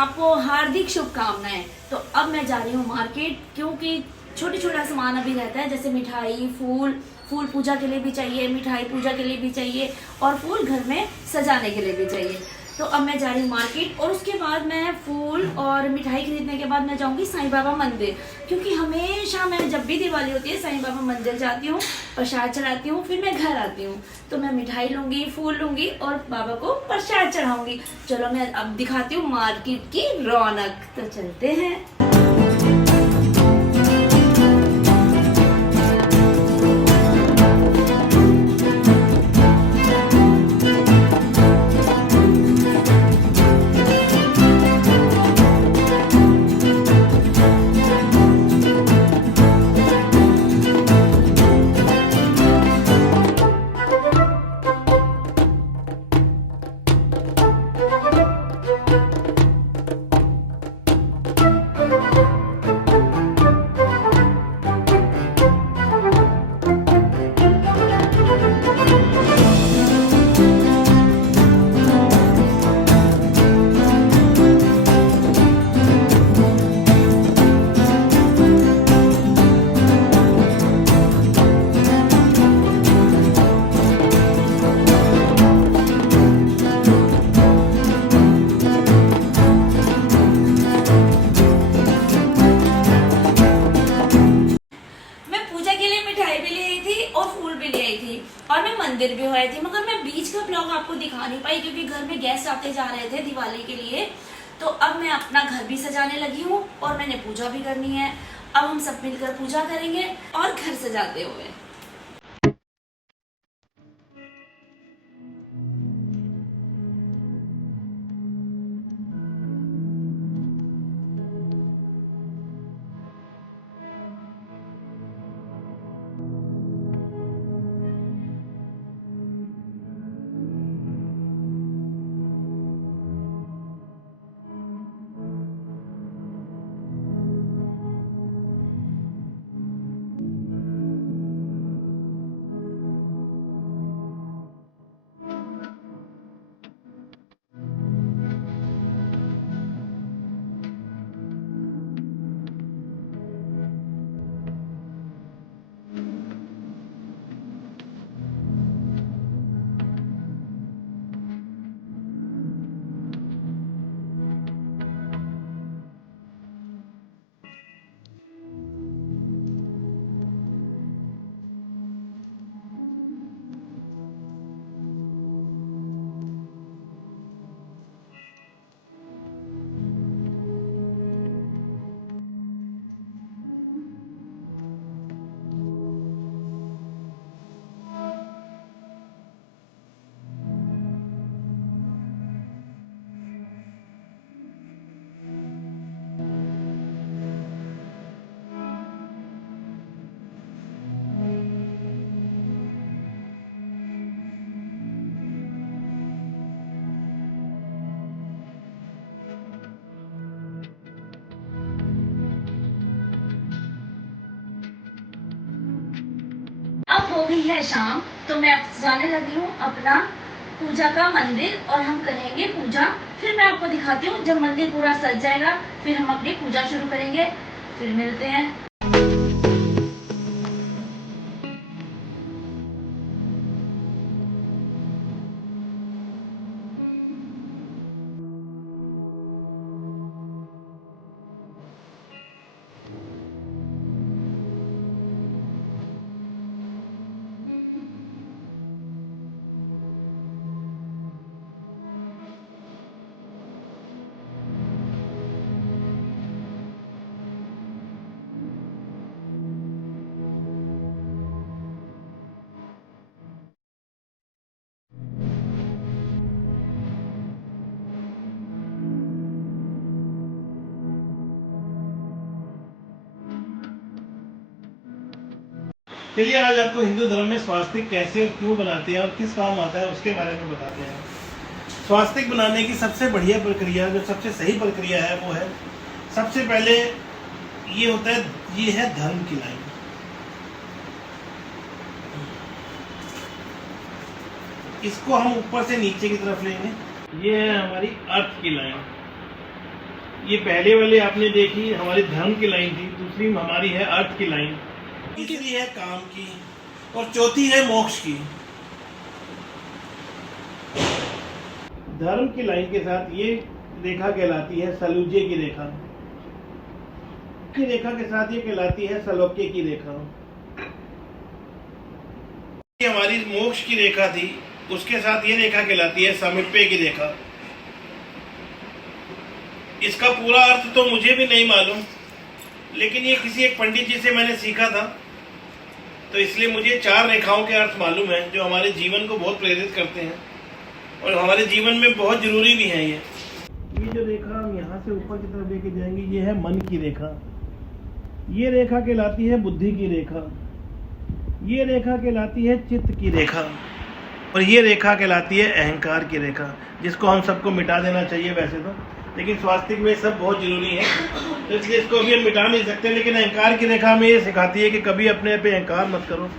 आपको हार्दिक शुभकामनाएं। तो अब मैं जा रही हूँ मार्केट, क्योंकि छोटे छोटा सामान अभी रहता है, जैसे मिठाई, फूल पूजा के लिए भी चाहिए, मिठाई पूजा के लिए भी चाहिए, और फूल घर में सजाने के लिए भी चाहिए। तो अब मैं जा रही हूँ मार्केट, और उसके बाद मैं फूल और मिठाई खरीदने के बाद मैं जाऊंगी साईं बाबा मंदिर, क्योंकि हमेशा मैं जब भी दिवाली होती है साईं बाबा मंदिर जाती हूँ, प्रसाद चढ़ाती हूँ, फिर मैं घर आती हूँ। तो मैं मिठाई लूंगी, फूल लूंगी और बाबा को प्रसाद चढ़ाऊंगी। चलो मैं अब दिखाती हूँ मार्केट की रौनक, तो चलते हैं। और मैं मंदिर भी हुई थी, मगर मैं बीच का ब्लॉग आपको दिखा नहीं पाई क्योंकि घर में गेस्ट आते जा रहे थे दिवाली के लिए। तो अब मैं अपना घर भी सजाने लगी हूँ और मैंने पूजा भी करनी है। अब हम सब मिलकर पूजा करेंगे और घर सजाते हुए। अब हो गई है शाम, तो मैं अब जाने लगी हूँ अपना पूजा का मंदिर, और हम करेंगे पूजा। फिर मैं आपको दिखाती हूँ जब मंदिर पूरा सज जाएगा, फिर हम अपनी पूजा शुरू करेंगे। फिर मिलते हैं। चलिए आज आपको हिंदू धर्म में स्वास्तिक कैसे क्यों बनाते हैं और किस काम आता है उसके बारे में बताते हैं। स्वास्तिक बनाने की सबसे बढ़िया प्रक्रिया, जो सबसे सही प्रक्रिया है, वो है सबसे पहले ये होता है, ये है धर्म की लाइन। इसको हम ऊपर से नीचे की तरफ लेंगे। ये है हमारी अर्थ की लाइन। ये पहले वाले आपने देखी हमारी धर्म की लाइन थी, दूसरी हमारी है अर्थ की लाइन, तीसरी है काम की और चौथी है मोक्ष की। धर्म की लाइन के साथ ये रेखा कहलाती है सलूजे की रेखा, की रेखा के साथ ये कहलाती है सलोक्य की रेखा। ये हमारी मोक्ष की रेखा थी, उसके साथ ये रेखा कहलाती है सामीप्य की रेखा। इसका पूरा अर्थ तो मुझे भी नहीं मालूम, लेकिन ये किसी एक पंडित जी से मैंने सीखा था, तो इसलिए मुझे 4 रेखाओं के अर्थ मालूम है जो हमारे जीवन को बहुत प्रेरित करते हैं और हमारे जीवन में बहुत जरूरी भी है। ये जो रेखा हम यहाँ से ऊपर की तरफ लेके जाएंगे, ये है मन की रेखा। ये रेखा कहलाती है बुद्धि की रेखा, ये रेखा कहलाती है चित्त की रेखा, और ये रेखा कहलाती है अहंकार की रेखा, जिसको हम सबको मिटा देना चाहिए वैसे तो, लेकिन स्वास्थ्य में सब बहुत जरूरी है, तो इसलिए इसको अभी हम मिटा नहीं सकते। लेकिन अहंकार की रेखा में ये सिखाती है कि कभी अपने पे अहंकार मत करो।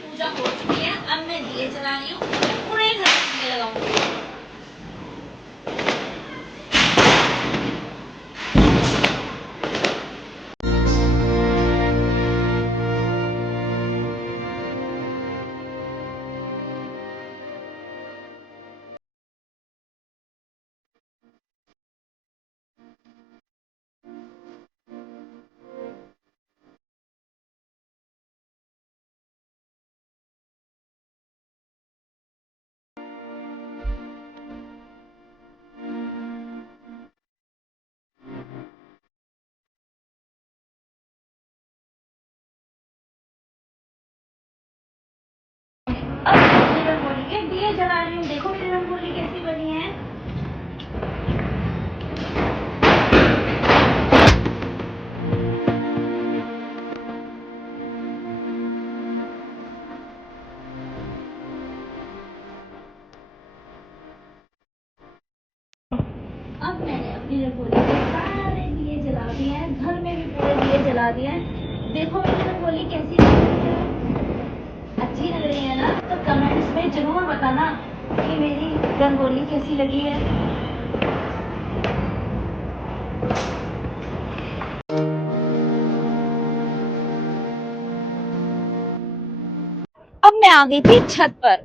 पूजा हो चुकी है, अब मैं दिए जला रही हूँ, पूरे घर में दिए लगाऊंगी। अब मेरी रंगोली के दिए जला रही हूँ, देखो मेरी रंगोली कैसी बनी है। अब मैंने अपनी रंगोली के सारे दिए जला दिए हैं, घर में भी पूरे दिए जला दिए हैं। देखो मेरी रंगोली कैसी लग रही है, अच्छी लग रही है ना? तो कमेंट्स में जरूर बताना ये मेरी रंगोली कैसी लगी है? अब मैं आ गई थी छत पर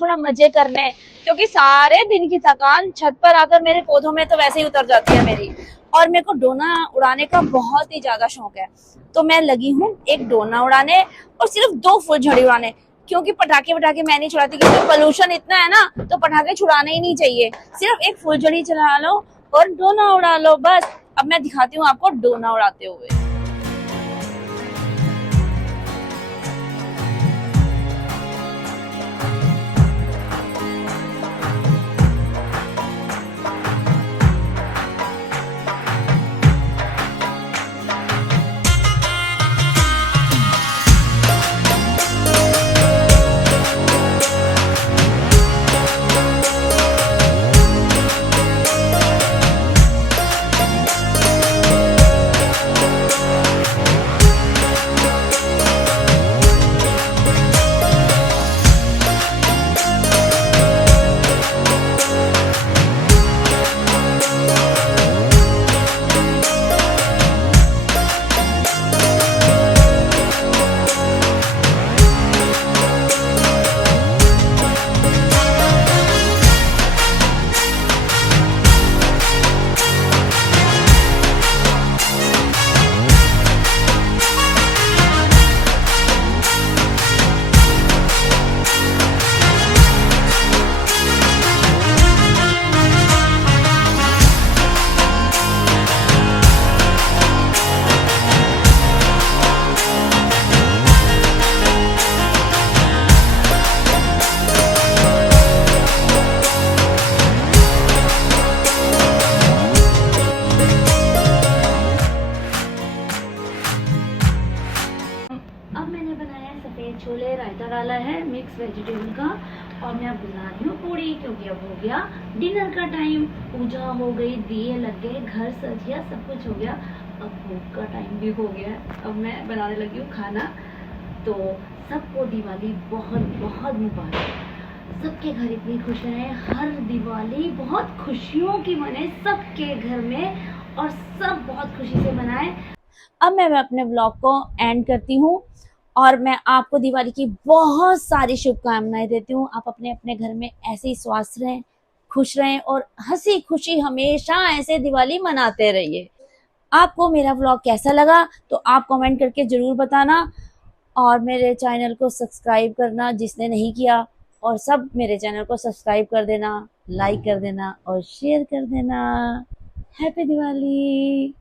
थोड़ा मजे करने, क्योंकि सारे दिन की थकान छत पर आकर मेरे पौधों में तो वैसे ही उतर जाती है मेरी। और मेरे को डोना उड़ाने का बहुत ही ज्यादा शौक है, तो मैं लगी हूँ एक डोना उड़ाने और सिर्फ 2 फुलझड़ी उड़ाने, क्योंकि पटाखे वटाखे मैं नहीं छुड़ाती, क्योंकि पोल्यूशन इतना है ना, तो पटाखे छुड़ाने ही नहीं चाहिए। सिर्फ एक फुलझड़ी चला लो और डोना उड़ा लो बस। अब मैं दिखाती हूँ आपको डोना उड़ाते हुए। अब मैंने बनाया सफ़ेद छोले, रायता डाला है मिक्स वेजिटेबल का, और मैं अब बना रही हूँ पूड़ी, क्योंकि अब हो गया डिनर का टाइम। पूजा हो गई, दिए लग गए, घर सज गया, सब कुछ हो गया, अब भूख का टाइम भी हो गया है। अब मैं बनाने लगी हूँ खाना। तो सबको दिवाली बहुत बहुत मुबारक। सबके घर इतनी खुश रहे, हर दिवाली बहुत खुशियों की मने सबके घर में, और सब बहुत खुशी से मनाए। अब मैं अपने ब्लॉग को एंड करती हूँ, और मैं आपको दिवाली की बहुत सारी शुभकामनाएं देती हूँ। आप अपने अपने घर में ऐसे ही स्वस्थ रहें, खुश रहें, और हंसी खुशी हमेशा ऐसे दिवाली मनाते रहिए। आपको मेरा ब्लॉग कैसा लगा तो आप कमेंट करके जरूर बताना, और मेरे चैनल को सब्सक्राइब करना जिसने नहीं किया, और सब मेरे चैनल को सब्सक्राइब कर देना, लाइक कर देना और शेयर कर देना। हैप्पी दिवाली।